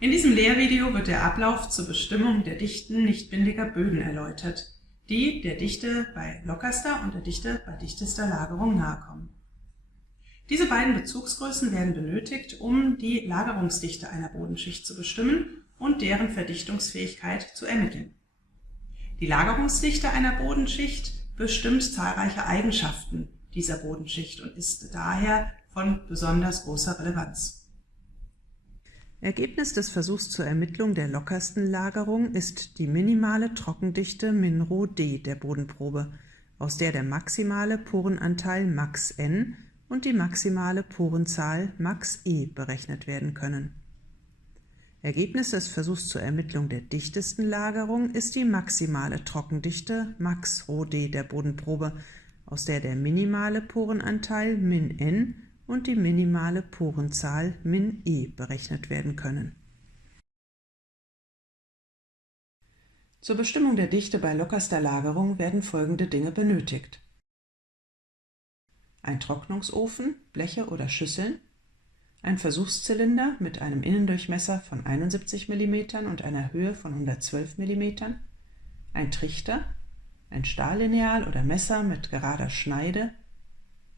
In diesem Lehrvideo wird der Ablauf zur Bestimmung der Dichten nichtbindiger Böden erläutert, die der Dichte bei lockerster und der Dichte bei dichtester Lagerung nahekommen. Diese beiden Bezugsgrößen werden benötigt, um die Lagerungsdichte einer Bodenschicht zu bestimmen und deren Verdichtungsfähigkeit zu ermitteln. Die Lagerungsdichte einer Bodenschicht bestimmt zahlreiche Eigenschaften dieser Bodenschicht und ist daher von besonders großer Relevanz. Ergebnis des Versuchs zur Ermittlung der lockersten Lagerung ist die minimale Trockendichte min-ρ-d der Bodenprobe, aus der der maximale Porenanteil max n und die maximale Porenzahl max e berechnet werden können. Ergebnis des Versuchs zur Ermittlung der dichtesten Lagerung ist die maximale Trockendichte max ρ-d der Bodenprobe, aus der der minimale Porenanteil min n und die minimale Porenzahl min e berechnet werden können. Zur Bestimmung der Dichte bei lockerster Lagerung werden folgende Dinge benötigt: ein Trocknungsofen, Bleche oder Schüsseln, ein Versuchszylinder mit einem Innendurchmesser von 71 mm und einer Höhe von 112 mm, ein Trichter, ein Stahllineal oder Messer mit gerader Schneide,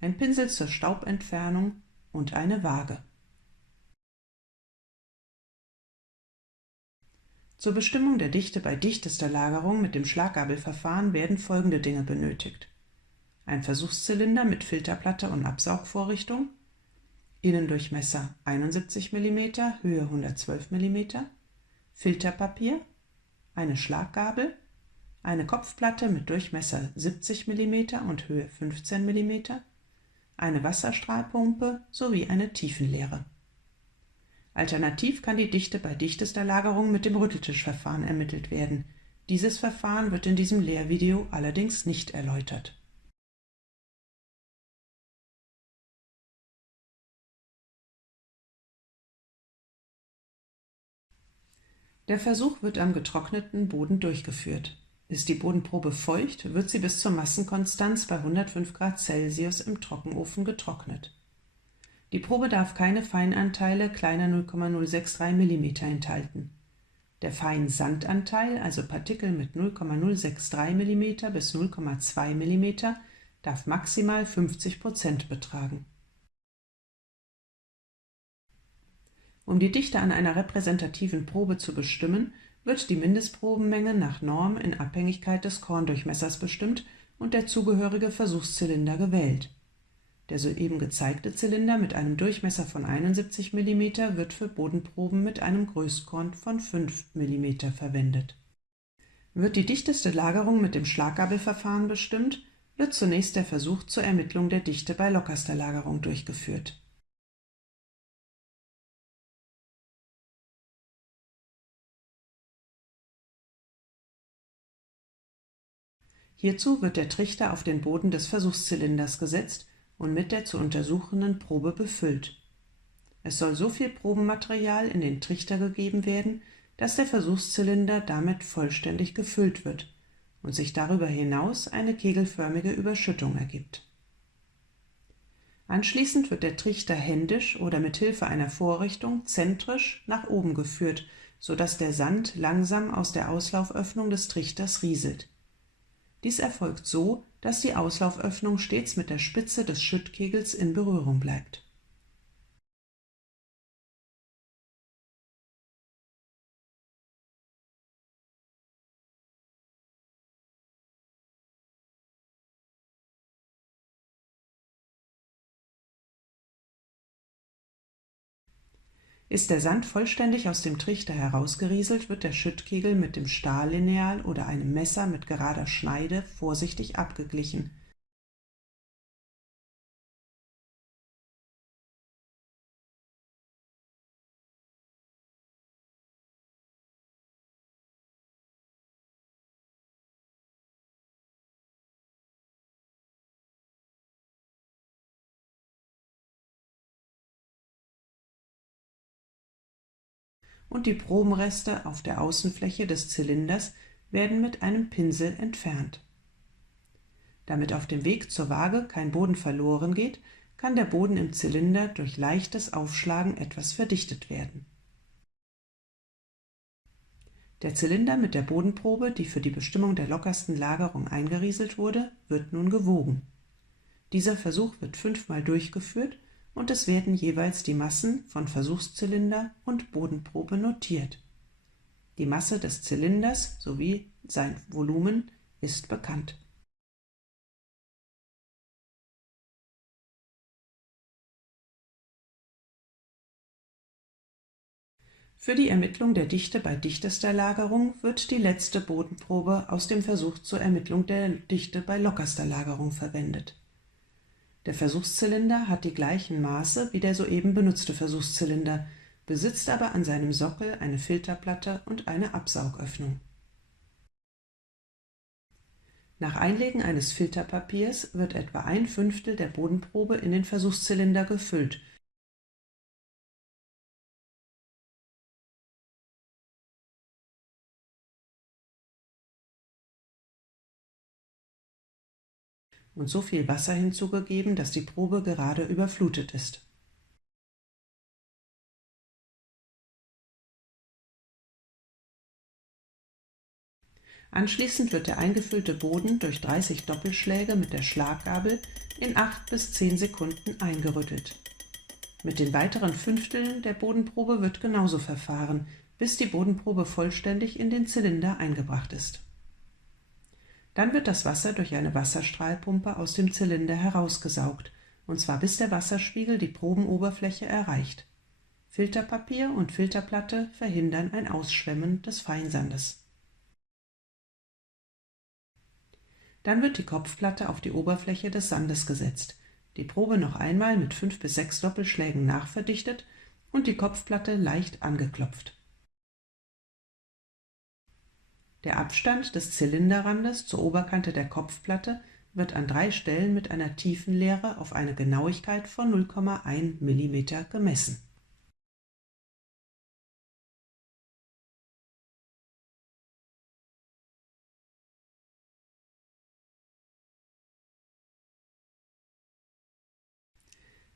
ein Pinsel zur Staubentfernung und eine Waage. Zur Bestimmung der Dichte bei dichtester Lagerung mit dem Schlaggabelverfahren werden folgende Dinge benötigt: ein Versuchszylinder mit Filterplatte und Absaugvorrichtung, Innendurchmesser 71 mm, Höhe 112 mm, Filterpapier, eine Schlaggabel, eine Kopfplatte mit Durchmesser 70 mm und Höhe 15 mm, eine Wasserstrahlpumpe sowie eine Tiefenleere. Alternativ kann die Dichte bei dichtester Lagerung mit dem Rütteltischverfahren ermittelt werden. Dieses Verfahren wird in diesem Lehrvideo allerdings nicht erläutert. Der Versuch wird am getrockneten Boden durchgeführt. Ist die Bodenprobe feucht, wird sie bis zur Massenkonstanz bei 105 Grad Celsius im Trockenofen getrocknet. Die Probe darf keine Feinanteile kleiner 0,063 mm enthalten. Der Feinsandanteil, also Partikel mit 0,063 mm bis 0,2 mm, darf maximal 50% betragen. Um die Dichte an einer repräsentativen Probe zu bestimmen, wird die Mindestprobenmenge nach Norm in Abhängigkeit des Korndurchmessers bestimmt und der zugehörige Versuchszylinder gewählt. Der soeben gezeigte Zylinder mit einem Durchmesser von 71 mm wird für Bodenproben mit einem Größtkorn von 5 mm verwendet. Wird die dichteste Lagerung mit dem Schlaggabelverfahren bestimmt, wird zunächst der Versuch zur Ermittlung der Dichte bei lockerster Lagerung durchgeführt. Hierzu wird der Trichter auf den Boden des Versuchszylinders gesetzt und mit der zu untersuchenden Probe befüllt. Es soll so viel Probenmaterial in den Trichter gegeben werden, dass der Versuchszylinder damit vollständig gefüllt wird und sich darüber hinaus eine kegelförmige Überschüttung ergibt. Anschließend wird der Trichter händisch oder mit Hilfe einer Vorrichtung zentrisch nach oben geführt, sodass der Sand langsam aus der Auslauföffnung des Trichters rieselt. Dies erfolgt so, dass die Auslauföffnung stets mit der Spitze des Schüttkegels in Berührung bleibt. Ist der Sand vollständig aus dem Trichter herausgerieselt, wird der Schüttkegel mit dem Stahllineal oder einem Messer mit gerader Schneide vorsichtig abgeglichen. Und die Probenreste auf der Außenfläche des Zylinders werden mit einem Pinsel entfernt. Damit auf dem Weg zur Waage kein Boden verloren geht, kann der Boden im Zylinder durch leichtes Aufschlagen etwas verdichtet werden. Der Zylinder mit der Bodenprobe, die für die Bestimmung der lockersten Lagerung eingerieselt wurde, wird nun gewogen. Dieser Versuch wird 5-mal durchgeführt und es werden jeweils die Massen von Versuchszylinder und Bodenprobe notiert. Die Masse des Zylinders sowie sein Volumen ist bekannt. Für die Ermittlung der Dichte bei dichtester Lagerung wird die letzte Bodenprobe aus dem Versuch zur Ermittlung der Dichte bei lockerster Lagerung verwendet. Der Versuchszylinder hat die gleichen Maße wie der soeben benutzte Versuchszylinder, besitzt aber an seinem Sockel eine Filterplatte und eine Absaugöffnung. Nach Einlegen eines Filterpapiers wird etwa 1/5 der Bodenprobe in den Versuchszylinder gefüllt. Und so viel Wasser hinzugegeben, dass die Probe gerade überflutet ist. Anschließend wird der eingefüllte Boden durch 30 Doppelschläge mit der Schlaggabel in 8 bis 10 Sekunden eingerüttelt. Mit den weiteren Fünfteln der Bodenprobe wird genauso verfahren, bis die Bodenprobe vollständig in den Zylinder eingebracht ist. Dann wird das Wasser durch eine Wasserstrahlpumpe aus dem Zylinder herausgesaugt, und zwar bis der Wasserspiegel die Probenoberfläche erreicht. Filterpapier und Filterplatte verhindern ein Ausschwemmen des Feinsandes. Dann wird die Kopfplatte auf die Oberfläche des Sandes gesetzt, die Probe noch einmal mit 5 bis 6 Doppelschlägen nachverdichtet und die Kopfplatte leicht angeklopft. Der Abstand des Zylinderrandes zur Oberkante der Kopfplatte wird an 3 Stellen mit einer Tiefenleere auf eine Genauigkeit von 0,1 mm gemessen.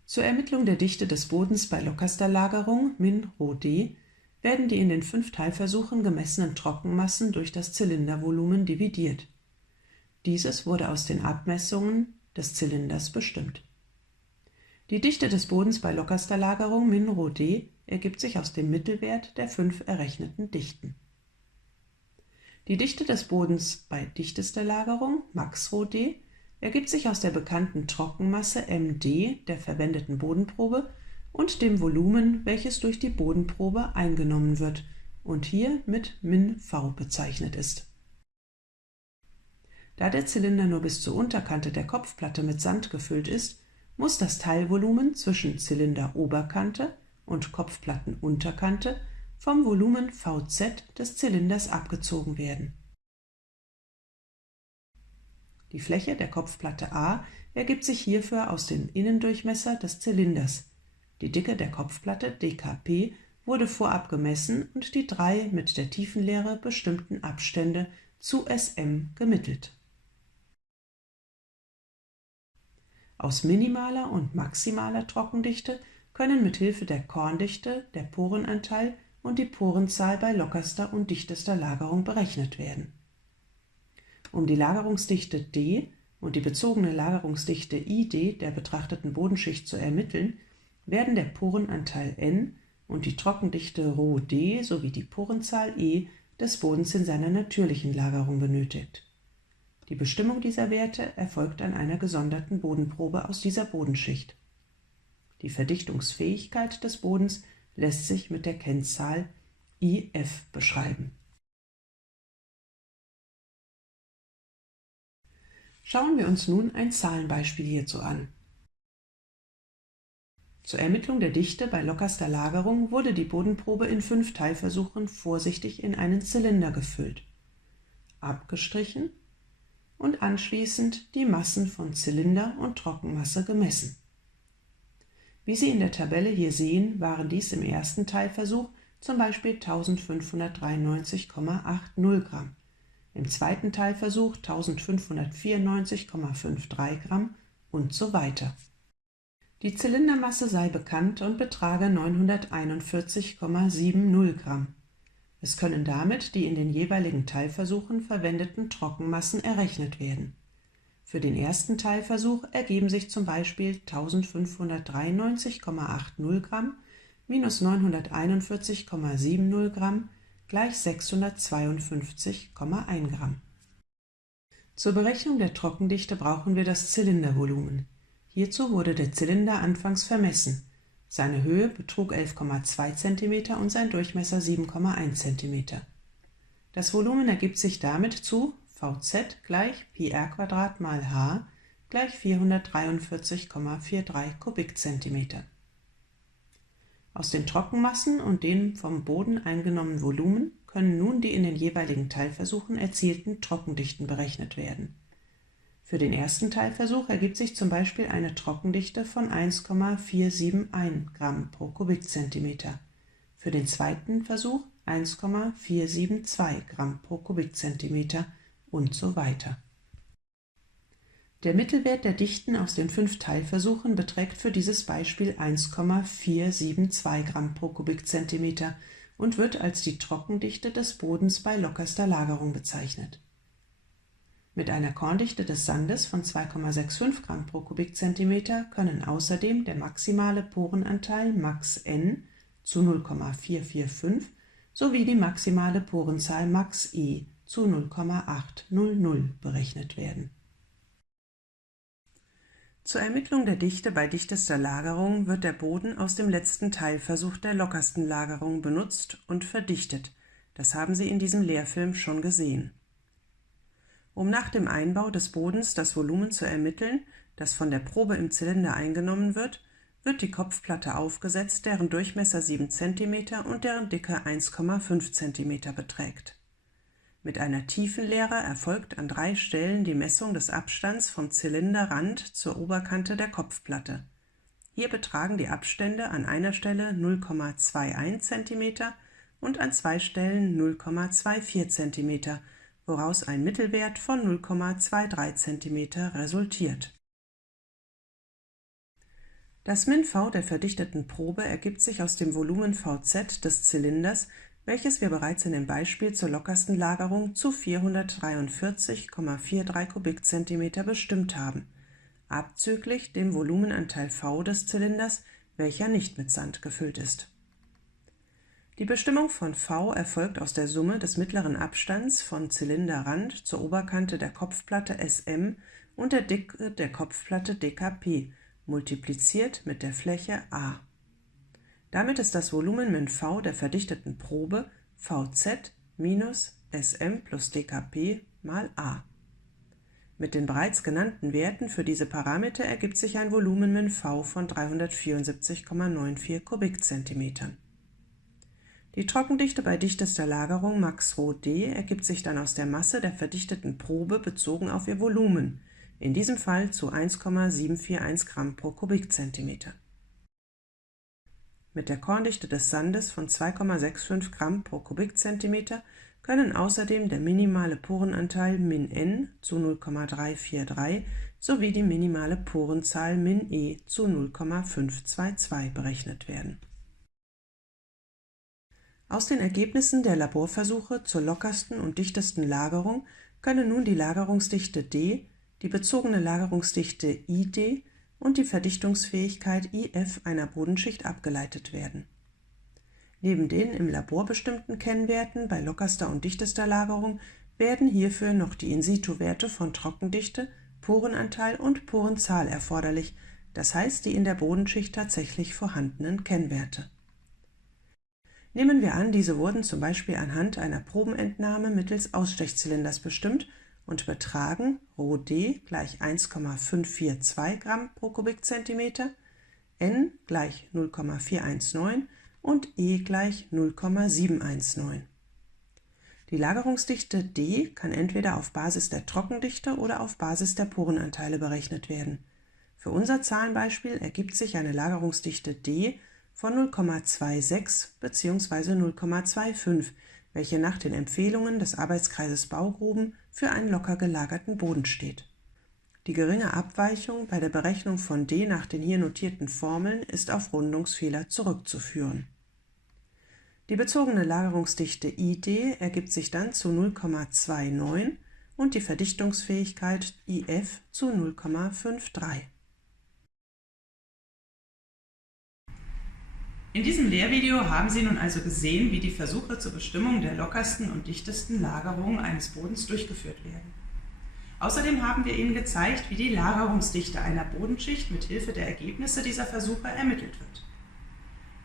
Zur Ermittlung der Dichte des Bodens bei lockerster Lagerung Min-Rho-D werden die in den 5 Teilversuchen gemessenen Trockenmassen durch das Zylindervolumen dividiert. Dieses wurde aus den Abmessungen des Zylinders bestimmt. Die Dichte des Bodens bei lockerster Lagerung Min-Rho-D ergibt sich aus dem Mittelwert der 5 errechneten Dichten. Die Dichte des Bodens bei dichtester Lagerung Max-Rho-D ergibt sich aus der bekannten Trockenmasse Md der verwendeten Bodenprobe und dem Volumen, welches durch die Bodenprobe eingenommen wird und hier mit Min-V bezeichnet ist. Da der Zylinder nur bis zur Unterkante der Kopfplatte mit Sand gefüllt ist, muss das Teilvolumen zwischen Zylinderoberkante und Kopfplattenunterkante vom Volumen Vz des Zylinders abgezogen werden. Die Fläche der Kopfplatte A ergibt sich hierfür aus dem Innendurchmesser des Zylinders. Die Dicke der Kopfplatte dkp wurde vorab gemessen und die 3 mit der Tiefenleere bestimmten Abstände zu Sm gemittelt. Aus minimaler und maximaler Trockendichte können mit Hilfe der Korndichte der Porenanteil und die Porenzahl bei lockerster und dichtester Lagerung berechnet werden. Um die Lagerungsdichte D und die bezogene Lagerungsdichte Id der betrachteten Bodenschicht zu ermitteln, werden der Porenanteil N und die Trockendichte ρD sowie die Porenzahl E des Bodens in seiner natürlichen Lagerung benötigt. Die Bestimmung dieser Werte erfolgt an einer gesonderten Bodenprobe aus dieser Bodenschicht. Die Verdichtungsfähigkeit des Bodens lässt sich mit der Kennzahl IF beschreiben. Schauen wir uns nun ein Zahlenbeispiel hierzu an. Zur Ermittlung der Dichte bei lockerster Lagerung wurde die Bodenprobe in 5 Teilversuchen vorsichtig in einen Zylinder gefüllt, abgestrichen und anschließend die Massen von Zylinder und Trockenmasse gemessen. Wie Sie in der Tabelle hier sehen, waren dies im ersten Teilversuch zum Beispiel 1593,80 Gramm, im zweiten Teilversuch 1594,53 Gramm und so weiter. Die Zylindermasse sei bekannt und betrage 941,70 Gramm. Es können damit die in den jeweiligen Teilversuchen verwendeten Trockenmassen errechnet werden. Für den ersten Teilversuch ergeben sich zum Beispiel 1593,80 Gramm minus 941,70 Gramm gleich 652,1 Gramm. Zur Berechnung der Trockendichte brauchen wir das Zylindervolumen. Hierzu wurde der Zylinder anfangs vermessen. Seine Höhe betrug 11,2 cm und sein Durchmesser 7,1 cm. Das Volumen ergibt sich damit zu Vz gleich πr² mal h gleich 443,43 Kubikzentimeter. Aus den Trockenmassen und dem vom Boden eingenommenen Volumen können nun die in den jeweiligen Teilversuchen erzielten Trockendichten berechnet werden. Für den ersten Teilversuch ergibt sich zum Beispiel eine Trockendichte von 1,471 Gramm pro Kubikzentimeter, für den zweiten Versuch 1,472 Gramm pro Kubikzentimeter und so weiter. Der Mittelwert der Dichten aus den 5 Teilversuchen beträgt für dieses Beispiel 1,472 Gramm pro Kubikzentimeter und wird als die Trockendichte des Bodens bei lockerster Lagerung bezeichnet. Mit einer Korndichte des Sandes von 2,65 Gramm pro Kubikzentimeter können außerdem der maximale Porenanteil max N zu 0,445 sowie die maximale Porenzahl max E zu 0,800 berechnet werden. Zur Ermittlung der Dichte bei dichtester Lagerung wird der Boden aus dem letzten Teilversuch der lockersten Lagerung benutzt und verdichtet. Das haben Sie in diesem Lehrfilm schon gesehen. Um nach dem Einbau des Bodens das Volumen zu ermitteln, das von der Probe im Zylinder eingenommen wird, wird die Kopfplatte aufgesetzt, deren Durchmesser 7 cm und deren Dicke 1,5 cm beträgt. Mit einer Tiefenlehre erfolgt an 3 Stellen die Messung des Abstands vom Zylinderrand zur Oberkante der Kopfplatte. Hier betragen die Abstände an einer Stelle 0,21 cm und an 2 Stellen 0,24 cm, woraus ein Mittelwert von 0,23 cm resultiert. Das Min-V der verdichteten Probe ergibt sich aus dem Volumen Vz des Zylinders, welches wir bereits in dem Beispiel zur lockersten Lagerung zu 443,43 Kubikzentimeter bestimmt haben, abzüglich dem Volumenanteil V des Zylinders, welcher nicht mit Sand gefüllt ist. Die Bestimmung von V erfolgt aus der Summe des mittleren Abstands von Zylinderrand zur Oberkante der Kopfplatte Sm und der Dicke der Kopfplatte dkp, multipliziert mit der Fläche A. Damit ist das Volumen Min-V der verdichteten Probe Vz minus Sm plus dkp mal A. Mit den bereits genannten Werten für diese Parameter ergibt sich ein Volumen Min-V von 374,94 Kubikzentimetern. Die Trockendichte bei dichtester Lagerung max ρd ergibt sich dann aus der Masse der verdichteten Probe bezogen auf ihr Volumen, in diesem Fall zu 1,741 Gramm pro Kubikzentimeter. Mit der Korndichte des Sandes von 2,65 Gramm pro Kubikzentimeter können außerdem der minimale Porenanteil Min-N zu 0,343 sowie die minimale Porenzahl Min-E zu 0,522 berechnet werden. Aus den Ergebnissen der Laborversuche zur lockersten und dichtesten Lagerung können nun die Lagerungsdichte D, die bezogene Lagerungsdichte ID und die Verdichtungsfähigkeit IF einer Bodenschicht abgeleitet werden. Neben den im Labor bestimmten Kennwerten bei lockerster und dichtester Lagerung werden hierfür noch die In-situ-Werte von Trockendichte, Porenanteil und Porenzahl erforderlich, das heißt die in der Bodenschicht tatsächlich vorhandenen Kennwerte. Nehmen wir an, diese wurden zum Beispiel anhand einer Probenentnahme mittels Ausstechzylinders bestimmt und betragen ρd gleich 1,542 Gramm pro Kubikzentimeter, N gleich 0,419 und E gleich 0,719. Die Lagerungsdichte D kann entweder auf Basis der Trockendichte oder auf Basis der Porenanteile berechnet werden. Für unser Zahlenbeispiel ergibt sich eine Lagerungsdichte D von 0,26 bzw. 0,25, welche nach den Empfehlungen des Arbeitskreises Baugruben für einen locker gelagerten Boden steht. Die geringe Abweichung bei der Berechnung von D nach den hier notierten Formeln ist auf Rundungsfehler zurückzuführen. Die bezogene Lagerungsdichte ID ergibt sich dann zu 0,29 und die Verdichtungsfähigkeit IF zu 0,53. In diesem Lehrvideo haben Sie nun also gesehen, wie die Versuche zur Bestimmung der lockersten und dichtesten Lagerung eines Bodens durchgeführt werden. Außerdem haben wir Ihnen gezeigt, wie die Lagerungsdichte einer Bodenschicht mit Hilfe der Ergebnisse dieser Versuche ermittelt wird.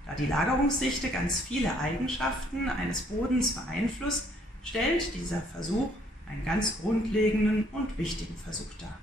Da die Lagerungsdichte ganz viele Eigenschaften eines Bodens beeinflusst, stellt dieser Versuch einen ganz grundlegenden und wichtigen Versuch dar.